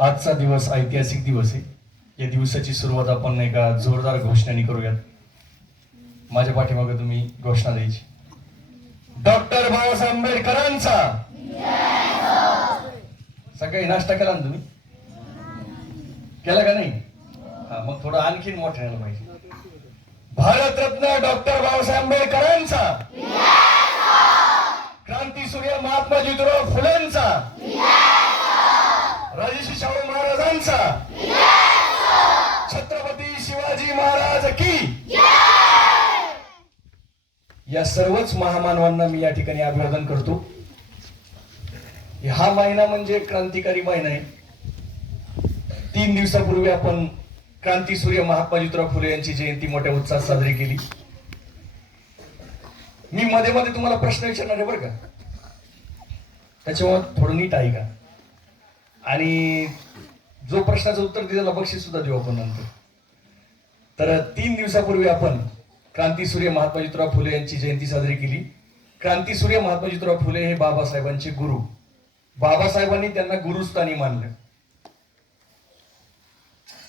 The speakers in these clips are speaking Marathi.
आजचा दिवस ऐतिहासिक दिवस आहे. या दिवसाची सुरुवात आपण एका जोरदार घोषणाने करूयात. माझ्या पाठीमागे तुम्ही घोषणा द्यायची. डॉक्टर बाबासाहेब आंबेडकरांचा. सकाळी नाश्ता केला ना तुम्ही? केला का नाही? हा मग थोडं आणखीन मोठं पाहिजे. भारतरत्न डॉक्टर बाबासाहेब आंबेडकरांचा. क्रांती सूर्य महात्मा ज्योतिराव फुलेंचा. राजेशी शाहू महाराजांचा. छत्रपती शिवाजी महाराज की. या सर्वच महामानवांना मी या ठिकाणी अभिवादन करतो. हा महिना म्हणजे क्रांतिकारी महिना आहे. तीन दिवसापूर्वी आपण क्रांती सूर्य महात्मा ज्योतिराव फुले यांची जयंती मोठ्या उत्साहात साजरी केली. मी मध्ये मध्ये तुम्हाला प्रश्न विचारणार आहे बरं का? त्याच्यामुळे थोडं नीट ऐका. आणि जो प्रश्नाचं उत्तर दिलेला बक्षीस सुद्धा देऊ आपण नंतर. तर तीन दिवसापूर्वी आपण क्रांतीसूर्य महात्मा ज्योतिराव फुले यांची जयंती साजरी केली. क्रांती सूर्य महात्मा ज्योतिराव फुले हे बाबासाहेबांचे गुरु. बाबासाहेबांनी त्यांना गुरुस्थानी मानलं.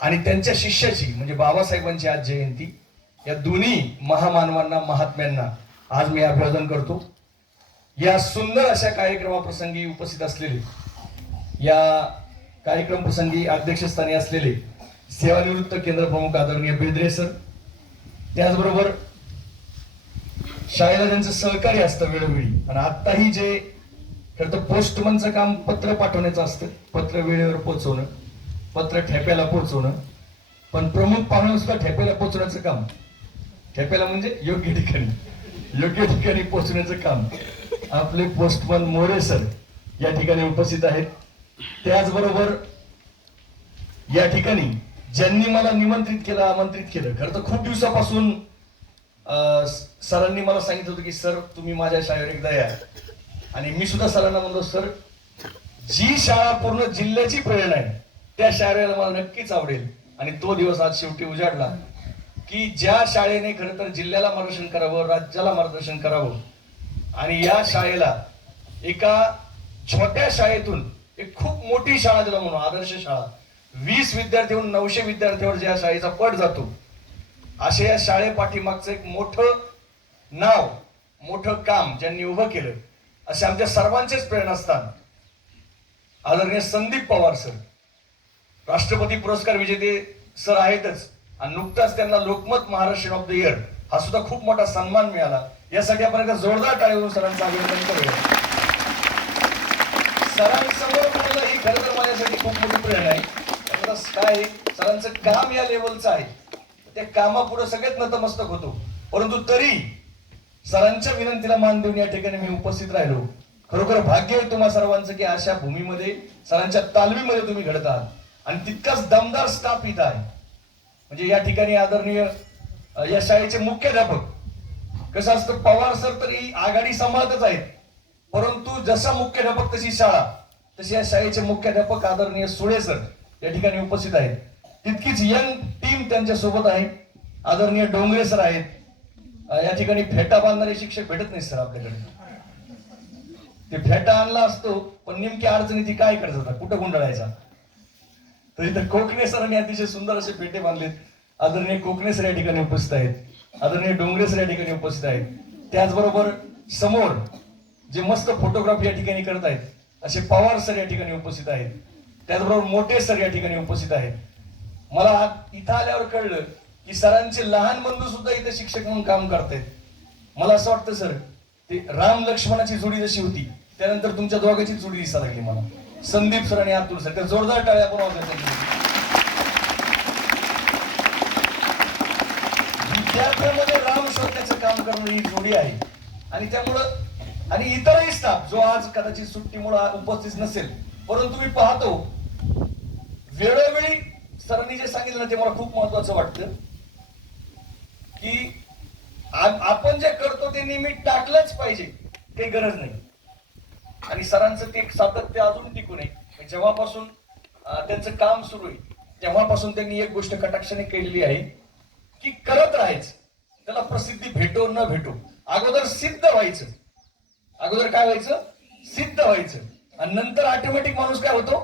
आणि त्यांच्या शिष्याची म्हणजे बाबासाहेबांची आज जयंती या दोन्ही महामानवांना महात्म्यांना आज मी अभिवादन करतो. या सुंदर अशा कार्यक्रमाप्रसंगी उपस्थित असलेले या कार्यक्रम प्रसंगी अध्यक्षस्थानी असलेले सेवानिवृत्त केंद्र प्रमुख आदरणीय बेदरे सर. त्याचबरोबर शाळेला त्यांचं सहकार्य असतं वेळोवेळी आणि आत्ताही जे खरं तर पोस्टमनचं काम पत्र पाठवण्याचं असतं पत्र वेळेवर पोचवणं पत्र ठेप्याला पोचवणं पण प्रमुख पाहुणे सुद्धा ठेप्याला पोचवण्याचं काम ठेप्याला म्हणजे योग्य ठिकाणी योग्य ठिकाणी पोचवण्याचं काम. आपले पोस्टमन मोरे सर या ठिकाणी उपस्थित आहेत. त्याचबरोबर या ठिकाणी ज्यांनी मला निमंत्रित केलं आमंत्रित केलं खरं तर खूप दिवसापासून अं, सरांनी मला सांगितलं होतं की सर तुम्ही माझ्या शाळेवर एकदा या. आणि मी सुद्धा सरांना म्हणलो सर जी शाळा पूर्ण जिल्ह्याची प्रेरणा आहे त्या शाळेला मला नक्कीच आवडेल. आणि तो दिवस आज शेवटी उजाडला की ज्या शाळेने खरं तर जिल्ह्याला मार्गदर्शन करावं राज्याला मार्गदर्शन करावं आणि या शाळेला एका छोट्या शाळेतून एक खूप मोठी शाळा ज्याला म्हणून आदर्श शाळा. वीस विद्यार्थीहून नऊशे विद्यार्थ्यावर ज्या शाळेचा पट जातो अशा या शाळेपाठीमागचं एक मोठं नाव मोठं काम ज्यांनी उभं केलं असे आमच्या सर्वांचेच प्रेरणास्थान आदरणीय संदीप पवार सर. राष्ट्रपती पुरस्कार विजेते सर आहेतच आणि नुकताच त्यांना Lokmat Maharashtra of the year हा सुद्धा खूप मोठा सन्मान मिळाला. यासाठी आपण एका जोरदार टाळीवरून सरांचा अभिनंदन करूया. सरांसमोर बोलणं ही खरं तर माझ्यासाठी खूप मोठी प्रेरणा आहे. काय सरांचं काम या लेवलचं आहे. त्या कामापुढे सगळ्यात नतमस्तक होतो. परंतु तरी सरांच्या विनंतीला मान देऊन या ठिकाणी मी उपस्थित राहिलो. खरोखर भाग्य आहे तुम्हा सर्वांचं की अशा भूमीमध्ये सरांच्या तालमीमध्ये तुम्ही घडत आहात. आणि तितकाच दमदार स्टाफ इथं आहे. म्हणजे या ठिकाणी आदरणीय या शाळेचे मुख्याध्यापक. कसं असतं पवार सर तरी आघाडी सांभाळतच आहेत. परंतु जसा मुख्याध्यापक तशी शाळा तशी या शाळेचे मुख्याध्यापक आदरणीय सुळे सर या ठिकाणी उपस्थित आहेत. तितकीच यंग टीम त्यांच्यासोबत आहे. आदरणीय डोंगरे सर आहेत. या ठिकाणी फेटा बांधणारे शिक्षक भेटत नाही सर आपल्याकडे. ते फेटा आणला असतो पण नेमकी अडचणी ती काय करत होता कुठं गुंडाळायचा? तर इथं कोकणे सरांनी अतिशय सुंदर असे पेटे बांधलेत. आदरणीय कोकणे सर या ठिकाणी उपस्थित आहेत. आदरणीय डोंगरे सर या ठिकाणी उपस्थित आहेत. त्याचबरोबर समोर जे मस्त फोटोग्राफी या ठिकाणी करत आहेत असे पवार सर या ठिकाणी उपस्थित आहेत. त्याचबरोबर मोठे सर या ठिकाणी उपस्थित आहेत. मला इथं आल्यावर कळलं की सरांचे लहान बंधू सुद्धा इथे शिक्षक म्हणून काम करतायत. मला असं वाटतं सर ते राम लक्ष्मणाची जोडी जशी होती त्यानंतर तुमच्या दोघांची जोडी दिसायला लागली मला. संदीप सर आणि अतुल सर. त्या जोरदार टाळ्या आपण वाजवायच्या राम शोधण्याचं काम करणं ही जोडी आहे. आणि त्यामुळं आणि इतरही स्टाफ जो आज कदाचित सुट्टीमुळे उपस्थित नसेल परंतु मी पाहतो वेळोवेळी सरांनी जे सांगितलं ना ते मला खूप महत्वाचं वाटतं की आपण जे करतो ते नेहमी टाकलंच पाहिजे काही गरज नाही. आणि सरांचं ते एक सातत्य अजून टिकून आहे. म्हणजे जेव्हापासून त्यांचं काम सुरू आहे तेव्हापासून त्यांनी एक गोष्ट कटाक्षाने केलेली आहे की करत राहायचं. त्याला प्रसिद्धी भेटो न भेटो अगोदर सिद्ध व्हायचं. अगोदर काय व्हायचं? सिद्ध व्हायचं. आणि नंतर ऑटोमॅटिक माणूस काय होतो?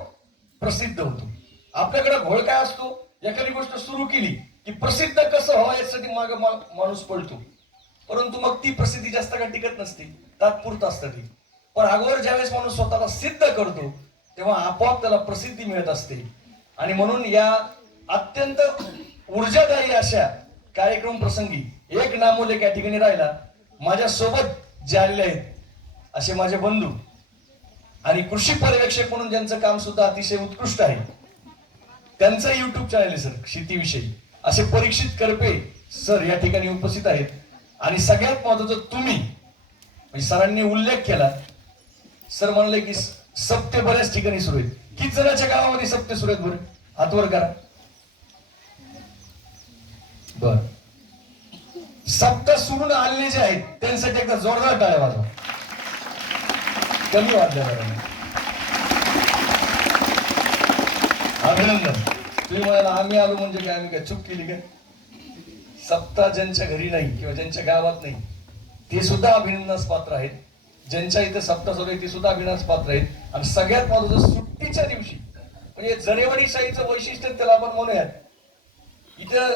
प्रसिद्ध होतो. आपल्याकडे घोळ काय असतो? एखादी गोष्ट सुरू केली की प्रसिद्ध कसं व्हावं यासाठी माग माणूस पळतो. परंतु मग ती प्रसिद्धी जास्त का टिकत नसते. तात्पुरत असतं ती. पण अगोदर ज्यावेळेस माणूस स्वतःला सिद्ध करतो तेव्हा आपोआप त्याला प्रसिद्धी मिळत असते. आणि म्हणून या अत्यंत ऊर्जादायी अशा कार्यक्रम प्रसंगी एक नामोलेख या ठिकाणी राहिला. माझ्या सोबत जे आलेले आहेत असे माझे बंधू आणि कृषी पर्यवेक्षक म्हणून ज्यांचं काम सुद्धा अतिशय उत्कृष्ट आहे त्यांचं युट्यूब चॅनल आहे सर शेतीविषयी. असे परीक्षित करपे सर या ठिकाणी उपस्थित आहेत. आणि सगळ्यात महत्वाचं तुम्ही म्हणजे सरांनी उल्लेख केला सर म्हणले की सप्ते बऱ्याच ठिकाणी सुरू आहेत. किती जणांच्या गावामध्ये सप्ते सुरू आहेत बरं? हातवर करा. बर. सप्त सुरून आलेले जे आहेत त्यांसाठी एकदा जोरदार टाळ्या वाजवा. कमी वाटलं. अभिनंदन. तुम्ही म्हणाला आम्ही आलो म्हणजे काय? आम्ही काय चूक केली काय? सत्ता ज्यांच्या घरी नाही किंवा ज्यांच्या गावात नाही ते सुद्धा अभिनंदनास पात्र आहेत. ज्यांच्या इथे सप्ताह सुरू आहे ते सुद्धा अभिनंदनास पात्र आहेत. आणि सगळ्यात महत्वाचं सुट्टीच्या दिवशी. म्हणजे जरेवाडी शाहीचं वैशिष्ट्य त्याला आपण म्हणूयात. इथं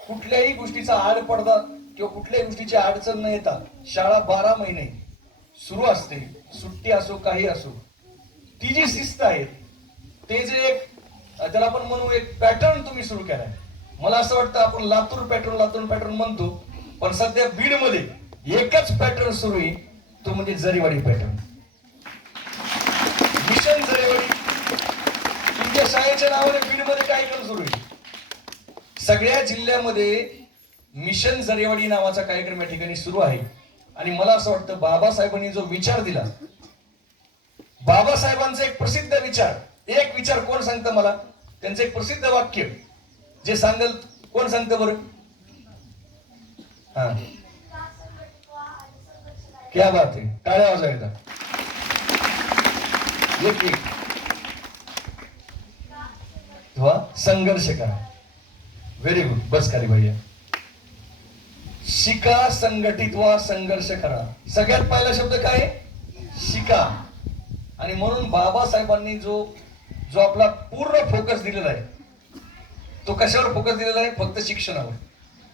कुठल्याही गोष्टीचा आड पडदा किंवा कुठल्याही गोष्टीची अडचण न येता शाळा बारा महिने सुरू असते. सुट्टी असो काही असो. ती जी शिस्त आहे ते जे एक त्याला आपण म्हणू एक पॅटर्न तुम्ही सुरू केलाय. मला असं वाटतं आपण लातूर पॅटर्न लातूर पॅटर्न म्हणतो पण सध्या बीडमध्ये एकच पॅटर्न सुरू आहे तो म्हणजे जरीवाडी पॅटर्न मिशन जरीवाडी. तुमच्या शाळेच्या नावाने बीडमध्ये कार्यक्रम सुरू आहे. सगळ्या जिल्ह्यामध्ये मिशन जरेवाडी नावाचा कार्यक्रम या ठिकाणी सुरू आहे. आणि मला असं वाटतं बाबासाहेबांनी जो विचार दिला बाबासाहेबांचा एक प्रसिद्ध विचार एक विचार कोण सांगतं मला? त्यांचं एक प्रसिद्ध वाक्य जे सांगल कोण सांगतं बरं? हा. क्या बात आहे टाळ्या वाजवा एकदा. एक एक. संघर्ष करा. व्हेरी गुड बस खाली भैया. शिका संघटित व्हा संघर्ष करा. सगळ्यात पहिला शब्द काय? शिका. आणि म्हणून बाबासाहेबांनी जो जो आपला पूर्ण फोकस दिलेला आहे तो कशावर फोकस दिलेला आहे? फक्त शिक्षणावर.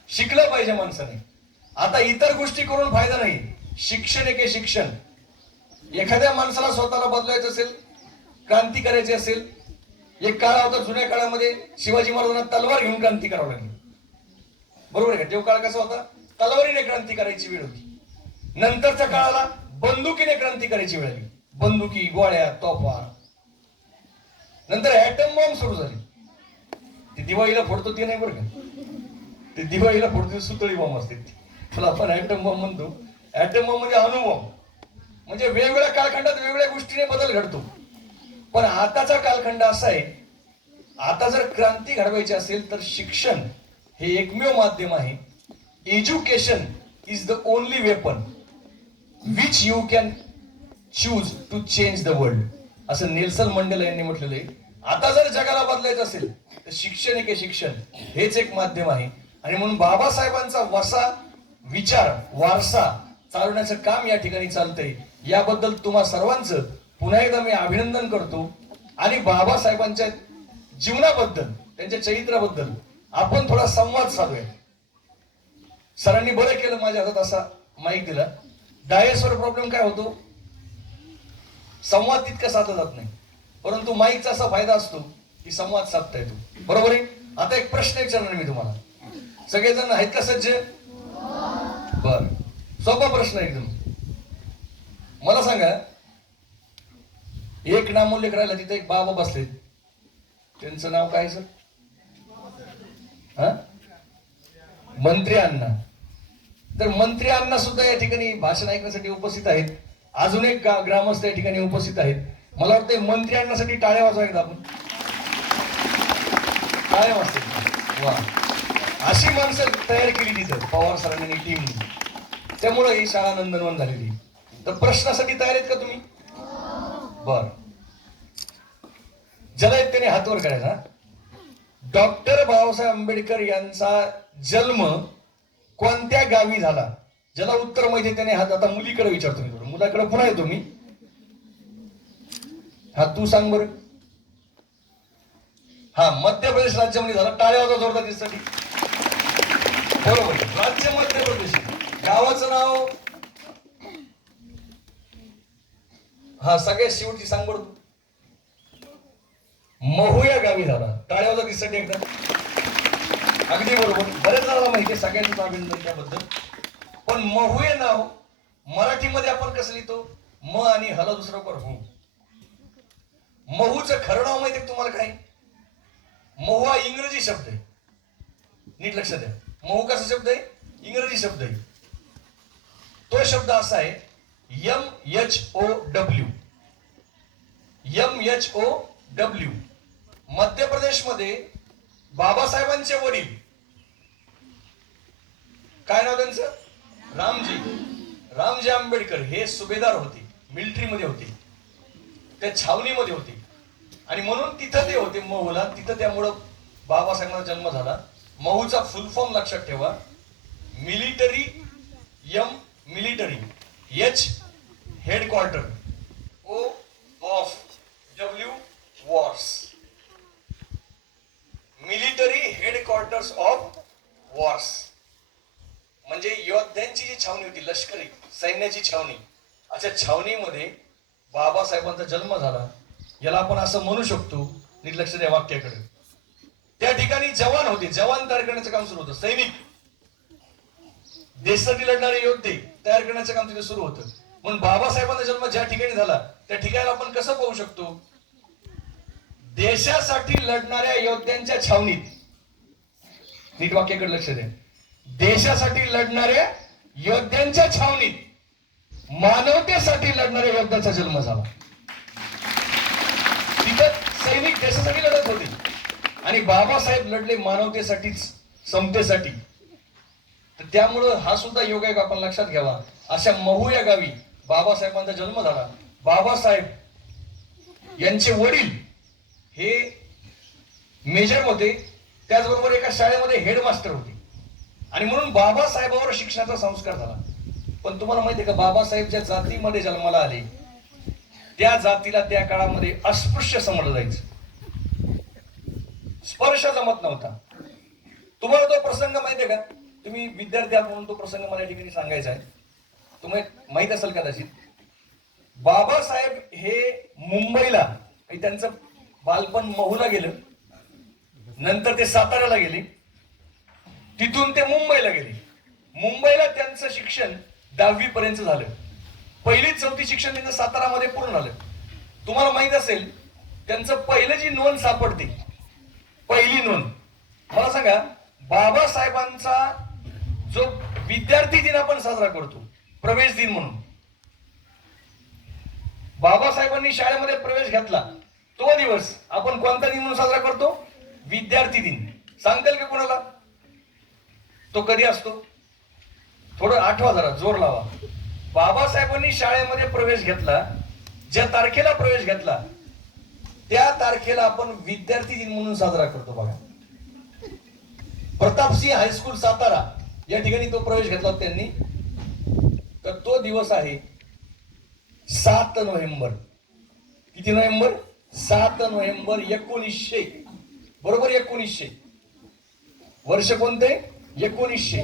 शिकलं पाहिजे माणसाने. आता इतर गोष्टी करून फायदा नाही. शिक्षण एक आहे शिक्षण. एखाद्या माणसाला स्वतःला बदलायचं असेल क्रांती करायची असेल एक काळ होता जुन्या काळामध्ये शिवाजी महाराजांना तलवार घेऊन क्रांती करावं लागली. बरोबर आहे का? काळ कसा होता? तलवारीने क्रांती करायची वेळ होती. नंतरच्या काळाला बंदुकीने क्रांती करायची वेळ आली. बंदुकी गोळ्या तोफा नंतर ऍटम बॉम्ब सुरू झाली. ते दिवाळीला फोडतो ते नाही बरं का? ते दिवाळीला फोडतो सुतळी बॉम्ब असते तुला त्याला आपण ऍटम बॉम्ब म्हणतो. ऍटम बॉम्ब म्हणजे अणुबॉम्ब म्हणजे वेगवेगळ्या कालखंडात वेगवेगळ्या गोष्टीने बदल घडतो. पण आताचा कालखंड असा आहे आता जर क्रांती घडवायची असेल तर शिक्षण हे एकमेव माध्यम आहे. Education is the only weapon which you can choose to change the world असं नेल्सन मंडेला यांनी म्हटलेलं आहे आता जर जगाला बदलायचं असेल तर शिक्षण एक शिक्षण. हेच एक माध्यम आहे. आणि म्हणून बाबासाहेबांचा वसा विचार वारसा चालवण्याचं काम या ठिकाणी चालतंय. याबद्दल तुम्हा सर्वांचं पुन्हा एकदा मी अभिनंदन करतो. आणि बाबासाहेबांच्या जीवनाबद्दल त्यांच्या चरित्राबद्दल आपण थोडा संवाद साधूया. सरांनी बरं केलं माझ्या हातात असा माईक दिला. डायसवर प्रॉब्लेम काय होतो? संवाद तितका साधला जात नाही. परंतु माईकचा असा फायदा असतो की संवाद साधता येतो. बरोबर आहे? आता एक प्रश्न विचारणार मी तुम्हाला. सगळेजण आहेत का सज्ज? बर. सोपा प्रश्न आहे एकदम. मला सांगा एक नामोल्लेख राहिला तिथे एक बाबा बसले त्यांचं नाव काय सर? हा? मंत्री अण्णा. तर मंत्री अण्णा सुद्धा या ठिकाणी भाषण ऐकण्यासाठी उपस्थित आहेत. अजून एक ग्रामस्थ या ठिकाणी उपस्थित आहेत. मला वाटतंय मंत्री अण्णासाठी टाळ्या वाजवा एकदा आपण. टाळ्या वाजते वा. अशी माणसं तयार केली तिथं पवार सरांनी टीम त्यामुळे ही शाळा नंदनवन झालेली. तर प्रश्नासाठी तयार आहेत का तुम्ही? बर. ज्याला त्याने हातवर करायचा डॉक्टर बाबासाहेब आंबेडकर यांचा जन्म कोणत्या गावी झाला? ज्याला उत्तर माहिती त्याने हात आता मुलीकडे विचारतो मी मुलाकडे पुन्हा येतो मी. हा तू सांग बरं. हा मध्य प्रदेश राज्यामध्ये झाला. टाळ्या होता जोरदार त्यासाठी बरोबर. राज्य मध्य प्रदेश. गावाचं नाव? हा सगळ्यात शेवटची सांग बरं. महू या गावी झाला. टाळ्या होता त्यासाठी एकदा. अगदी बरोबर. बरेच जणांना माहिती सगळ्यांचं अभिनंदन त्याबद्दल पण महू हे नाव हो, मराठीमध्ये आपण कसं लिहितो? म आणि हला दुसरं पर हू. महूचं खरं नाव माहिती तुम्हाला काय महू हा इंग्रजी शब्द आहे. नीट लक्षात द्या महू कसा शब्द आहे? इंग्रजी शब्द आहे. तो शब्द असा आहे M H O W. M H O W. Madhya प्रदेशमध्ये बाबासाहेबांचे वडील काय नाव त्यांचं? रामजी. रामजी आंबेडकर हे सुभेदार होते मिलिटरीमध्ये होते. त्या छावणीमध्ये होते. आणि म्हणून तिथं ते होते महूला. तिथं त्यामुळं बाबासाहेबांचा जन्म झाला. महूचा फुल फॉर्म लक्षात ठेवा. Military M military H headquarter O of W wars military headquarters of wars म्हणजे योद्ध्यांची जी छावणी होती लष्करी सैन्याची छावणी. अशा छावणीमध्ये बाबासाहेबांचा जन्म झाला. याला आपण असं म्हणू शकतो निर्लक्ष लक्ष द्या वाक्याकडे. त्या ठिकाणी जवान होते. जवान तयार करण्याचं काम सुरू होतं. सैनिक. देशासाठी लढणारे योद्धे तयार करण्याचं काम तिथे सुरू होतं. म्हणून बाबासाहेबांचा जन्म ज्या ठिकाणी झाला त्या ठिकाणी आपण कसं पाहू शकतो? देशासाठी लढणाऱ्या योद्ध्यांच्या छावणीत. नीट वाक्याकडे लक्ष द्या. देशासाठी लढणाऱ्या योद्ध्यांच्या छावणीत मानवतेसाठी लढणाऱ्या योद्ध्याचा जन्म झाला. तिथं सैनिक देशासाठी लढत होते. आणि बाबासाहेब लढले मानवतेसाठीच समतेसाठी. तर त्यामुळं हा सुद्धा योग आहे आपण लक्षात घ्यावा. अशा महू या गावी बाबासाहेबांचा जन्म झाला. बाबासाहेब यांचे वडील हे मेजर होते. त्याचबरोबर एका शाळेमध्ये हेडमास्टर होते. आणि म्हणून बाबासाहेबावर शिक्षणाचा संस्कार झाला. पण तुम्हाला माहिती आहे का बाबासाहेब ज्या जातीमध्ये जन्माला आले त्या जातीला त्या काळामध्ये अस्पृश्य समजलं जायचं. स्पर्श जमत नव्हता. तुम्हाला तो प्रसंग माहिती आहे का? तुम्ही विद्यार्थी आहात म्हणून तो प्रसंग मला या ठिकाणी सांगायचा आहे. तुम्हाला माहीत असेल कदाचित बाबासाहेब हे मुंबईला त्यांचं बालपण महूला गेलं. नंतर ते साताऱ्याला गेले. तिथून ते मुंबईला गेले. मुंबईला त्यांचं शिक्षण दहावी पर्यंत झालं. पहिली चौथी शिक्षण त्यांचं सातारामध्ये पूर्ण झालं. तुम्हाला माहीत असेल त्यांचं पहिलं जी नोंद सापडते पहिली नोंद. मला सांगा बाबासाहेबांचा जो विद्यार्थी दिन आपण साजरा करतो प्रवेश दिन म्हणून बाबासाहेबांनी शाळेमध्ये प्रवेश घेतला तो दिवस आपण कोणता दिन म्हणून साजरा करतो? विद्यार्थी दिन. सांगतील का कोणाला? तो कधी असतो? थोडं आठवा जरा जोर लावा. बाबासाहेबांनी शाळेमध्ये प्रवेश घेतला ज्या तारखेला प्रवेश घेतला त्या तारखेला आपण विद्यार्थी दिन म्हणून साजरा करतो बघा. प्रतापसिंह हायस्कूल सातारा या ठिकाणी तो प्रवेश घेतला त्यांनी. तर तो दिवस आहे सात नोव्हेंबर. किती नोव्हेंबर? सात नोव्हेंबर एकोणीसशे. बरोबर एकोणीसशे. वर्ष कोणते? एकोणीसशे.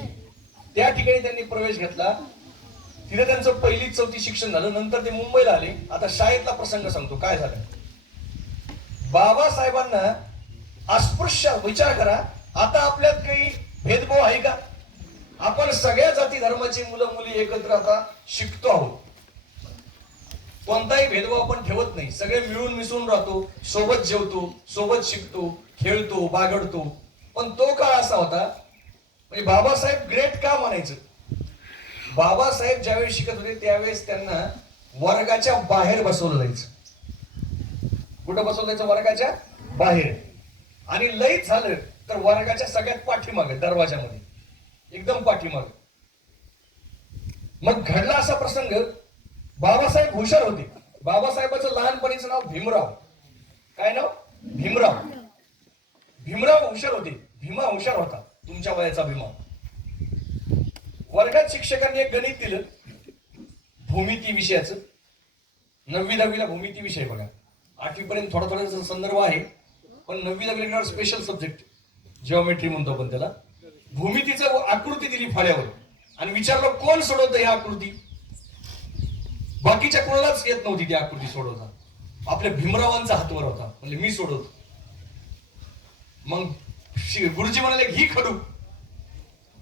त्या ठिकाणी त्यांनी प्रवेश घेतला. तिथे त्यांचं पहिली चौथी शिक्षण झालं. नंतर ते मुंबईला आले. आता शाळेतला प्रसंग सांगतो. काय झालं? बाबासाहेबांना अस्पृश्य विचार करा. आता आपल्यात काही भेदभाव आहे का? आपण सगळ्या जाती धर्माची मुलं मुली एकत्र आता शिकतो आहोत. कोणताही भेदभाव आपण ठेवत नाही. सगळे मिळून मिसळून राहतो. सोबत जेवतो सोबत शिकतो खेळतो बागडतो. पण तो काळ असा होता म्हणजे बाबासाहेब ग्रेट का म्हणायचं? बाबासाहेब ज्यावेळेस शिकत होते त्यावेळेस त्यांना वर्गाच्या बाहेर बसवलं जायचं. कुठं बसवलं जायचं? वर्गाच्या बाहेर. आणि लय झालं तर वर्गाच्या सगळ्यात पाठीमागे दरवाजामध्ये एकदम पाठीमागे. मग घडला असा प्रसंग बाबासाहेब हुशार होते. बाबासाहेबाचं लहानपणीचं नाव भीमराव. काय नाव? भीमराव. भीमराव हुशार होते. भीमा हुशार होता. तुमच्या वयाचा भीमा वर्गात शिक्षकांनी एक गणित दिलं. भूमिती विषयाचं. नववी दहावीला भूमिती विषय बघा. आठवीपर्यंत थोडा थोडा संदर्भ आहे. पण नववी गेल्यावर स्पेशल सब्जेक्ट जिओमेट्री म्हणतो आपण त्याला. भूमितीचं आकृती दिली फळ्यावर आणि विचारलं कोण सोडवतं ही आकृती? बाकीच्या कोणालाच येत नव्हती ती आकृती सोडवता. आपल्या भीमरावांचा हातवर होता. म्हणजे मी सोडवतो. मग गुरुजी म्हणाले ही खडू.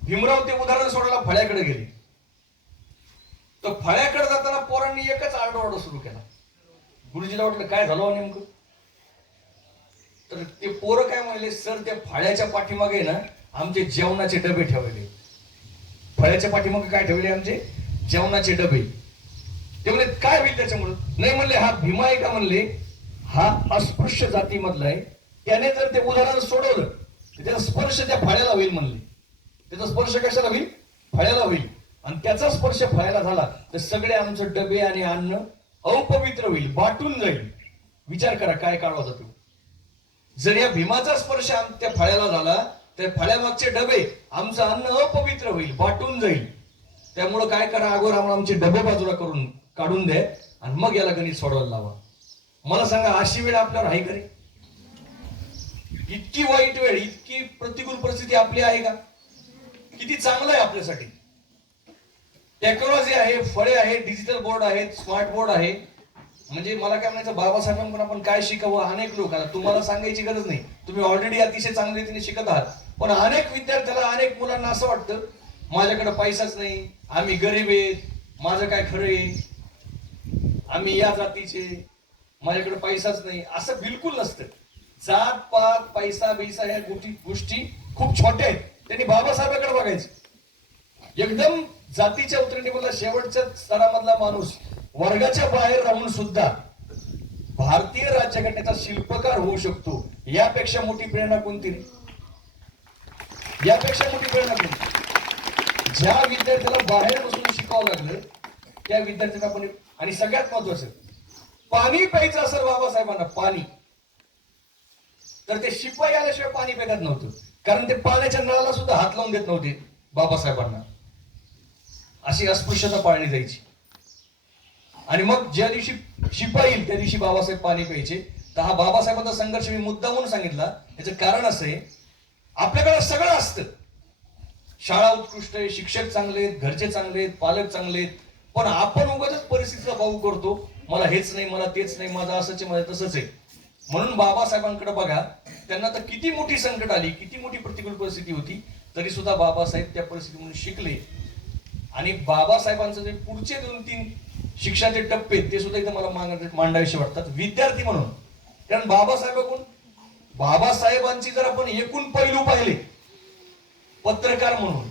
भीमराव ते उदाहरण सोडायला फळ्याकडे गेले. तर फळ्याकडे जाताना पोरांनी एकच आरडाओरडा सुरू केला. गुरुजीला वाटलं काय झालं हो नेमकं? तर ते पोरं काय म्हणले सर त्या फळ्याच्या पाठीमागे ना आमचे जेवणाचे डबे ठेवले. फळ्याच्या पाठीमागे काय ठेवले आमचे? जेवणाचे डबे. ते म्हणले काय होईल त्याच्यामुळं? नाही म्हणले हा भीमा आहे का? म्हणले हा अस्पृश्य जातीमधला आहे. त्याने जर ते उदाहरण सोडवलं त्याचा स्पर्श त्या फळ्याला होईल म्हणले. त्याचा स्पर्श कशाला होईल? फळ्याला होईल. आणि त्याचा स्पर्श फळ्याला झाला तर सगळे आमचे डबे आणि अन्न अपवित्र होईल वाटून जाईल. विचार करा काय काळ होता तो. जर या भीमाचा स्पर्श आम- त्या फळ्याला झाला तर फळ्यामागचे डबे आमचं अन्न अपवित्र होईल वाटून जाईल. त्यामुळं काय करा अगोदर आम्हाला आमचे डबे बाजूला करून काढून द्या आणि मग याला गणित सोडवायला लावा. मला सांगा अशी वेळ आपल्यावर आहे करे इतकी वाईट वेळ इतकी प्रतिकूल परिस्थिती आपली आहे का? किती चांगलं आहे आपल्यासाठी. टेक्नॉलॉजी आहे फळे आहे डिजिटल बोर्ड आहेत स्मार्ट बोर्ड आहे. म्हणजे मला काय म्हणायचं बाबासाहेबांकडून आपण काय शिकावं अनेक लोकांना तुम्हाला सांगायची गरज नाही. तुम्ही ऑलरेडी अतिशय चांगल्या रीतीने शिकत आहात. पण अनेक विद्यार्थ्याला अनेक मुलांना असं वाटतं माझ्याकडे पैसाच नाही आम्ही गरीब आहेत माझं काय खरं आहे? आम्ही या जातीचे माझ्याकडे पैसाच नाही. असं बिलकुल नसतं. जात पात पैसा बिसा या गोष्टी गोष्टी खूप छोट्या आहेत. त्यांनी बाबासाहेबांकडे बघायचं. एकदम जातीच्या उतरणीमधला शेवटच्या स्तरामधला माणूस वर्गाच्या बाहेर राहून सुद्धा भारतीय राज्यघटनेचा शिल्पकार होऊ शकतो यापेक्षा मोठी प्रेरणा कोणती नाही? यापेक्षा मोठी प्रेरणा कोणती? ज्या विद्यार्थ्याला बाहेर बसून शिकावं लागलं त्या विद्यार्थ्यांना आपण आणि सगळ्यात महत्वाचं पाणी प्यायचं असेल बाबासाहेबांना पाणी. तर ते शिपाई आल्याशिवाय पाणी पेटत नव्हतं. कारण ते पाण्याच्या नळाला सुद्धा हात लावून देत नव्हते बाबासाहेबांना. अशी अस्पृश्यता पाळली जायची. आणि मग ज्या दिवशी शिपाई येईल त्या दिवशी बाबासाहेब पाणी प्यायचे. तर हा बाबासाहेबांचा संघर्ष मी मुद्दा म्हणून सांगितला. याचं कारण असं आहे आपल्याकडे सगळं असतं. शाळा उत्कृष्ट आहे शिक्षक चांगले आहेत घरचे चांगले आहेत पालक चांगले आहेत. पण आपण उगाच परिस्थितीचा भाऊ करतो. मला हेच नाही मला तेच नाही माझं असंच आहे माझं तसंच आहे. म्हणून बाबासाहेबांकडे बघा त्यांना तर किती मोठी संकट आली किती मोठी प्रतिकूल परिस्थिती होती तरी सुद्धा बाबासाहेब त्या परिस्थितीमधून शिकले. आणि बाबासाहेबांचं जे पुढचे दोन तीन शिक्षाचे टप्पे आहेत, ते सुद्धा इथं मला मांड- मांडावेसे वाटतात. विद्यार्थी म्हणून. कारण बाबासाहेबांकडून बाबासाहेबांची जर आपण एकूण पैलू पाहिले पत्रकार म्हणून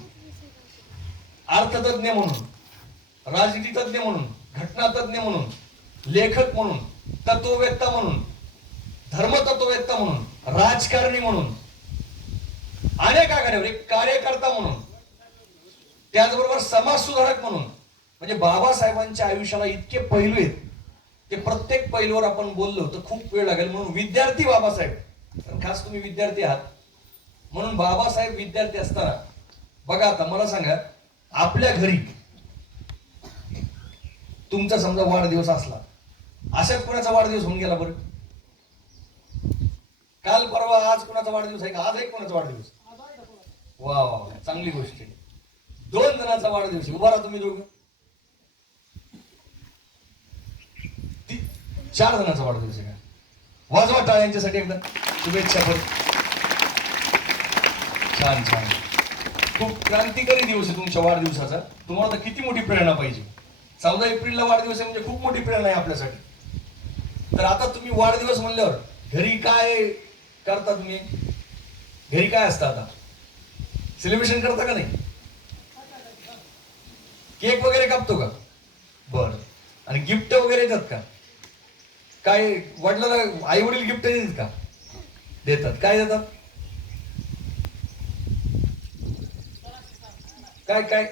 अर्थतज्ञ म्हणून राजनीतितज्ञ म्हणून घटनातज्ञ म्हणून लेखक म्हणून तत्ववेत्ता म्हणून धर्मतत्ववेत्ता म्हणून राजकारणी म्हणून अनेक आघाड्यावर एक कार्यकर्ता म्हणून त्याचबरोबर समाज सुधारक म्हणून म्हणजे बाबासाहेबांच्या आयुष्याला इतके पैलू आहेत ते प्रत्येक पैलूवर आपण बोललो तर खूप वेळ लागेल. म्हणून विद्यार्थी बाबासाहेब कारण खास तुम्ही विद्यार्थी आहात. म्हणून बाबासाहेब विद्यार्थी असताना बघा आता मला सांगा आपल्या घरी तुमचा समजा वाढदिवस असला अशाच कोणाचा वाढदिवस होऊन गेला बरं? काल परवा आज कोणाचा वाढदिवस आहे का? आज एक कोणाचा वाढदिवस? वा वा वा. चांगली गोष्ट आहे. दोन जणांचा वाढदिवस आहे. उभा राहा तुम्ही दोघं. ती- चार जणांचा वाढदिवस आहे का? वाजवा टाळ यांच्यासाठी एकदा. शुभेच्छा पण छान छान. खूप क्रांतिकारी दिवस आहे तुमच्या वाढदिवसाचा. तुम्हाला तर किती मोठी प्रेरणा पाहिजे. चौदा एप्रिलला वाढदिवस आहे म्हणजे खूप मोठी प्रेरणा आहे आपल्यासाठी. तर आता तुम्ही वाढदिवस म्हणल्यावर घरी काय करता तुम्ही? घरी काय असतं आता? सेलिब्रेशन करता का नाही? केक वगैरे कापतो का? बर. आणि गिफ्ट वगैरे येतात का? काय वडिलाला आई वडील गिफ्ट देतात का? देतात. काय देतात? काय काय?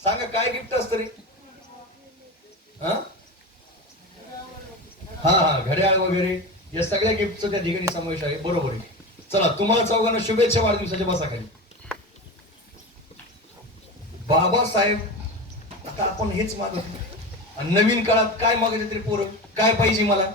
सांगा काय गिफ्ट असतं रे? हा? हा हा घड्याळ वगैरे. या सगळ्या गिफ्टचा त्या ठिकाणी समावेश आहे. बरोबर आहे. चला तुम्हाला चौघांना शुभेच्छा वाढदिवसाच्या बसा बाबासाहेब आता आपण हेच मागत आणि नवीन काळात काय मागायचं तरी पोरं? काय पाहिजे मला?